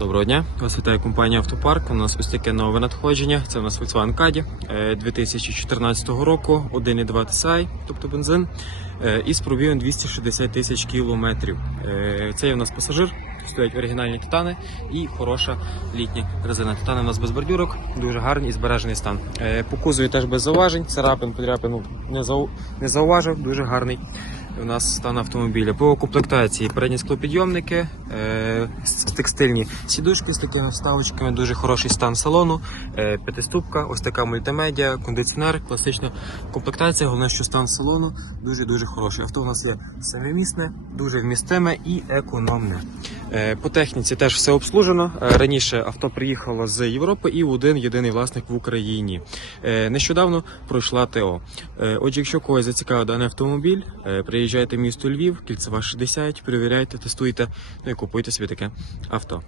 Доброго дня, вас вітає компанія Автопарк. У нас ось таке нове надходження. Це у нас Volkswagen Caddy е, 2014 року, 1,2 TSI, тобто бензин, із і з пробігом 260 тисяч кілометрів. Е, Це є у нас пасажир, стоять оригінальні титани і хороша літня резина. Титани у нас без бордюрок, дуже гарний і збережений стан. Е, По кузові теж без зауважень, царапин, подряпин не, зауважив, дуже гарний у нас стан автомобіля. По комплектації передні склопідйомники, е, текстильні сідушки з такими вставочками, дуже хороший стан салону, е, п'ятиступка, ось така мультимедіа, кондиціонер, класична комплектація. Головне, що стан салону дуже дуже хороший. Авто у нас є семимісне, дуже вмістиме і економне. Е, По техніці теж все обслужено. Е, Раніше авто приїхало з Європи і один єдиний власник в Україні. Е, Нещодавно пройшла ТО. Отже, якщо когось зацікавив даний автомобіль, приїжджайте в місто Львів, кільцева 60, перевіряйте, тестуйте, ну і купуйте собі таке авто.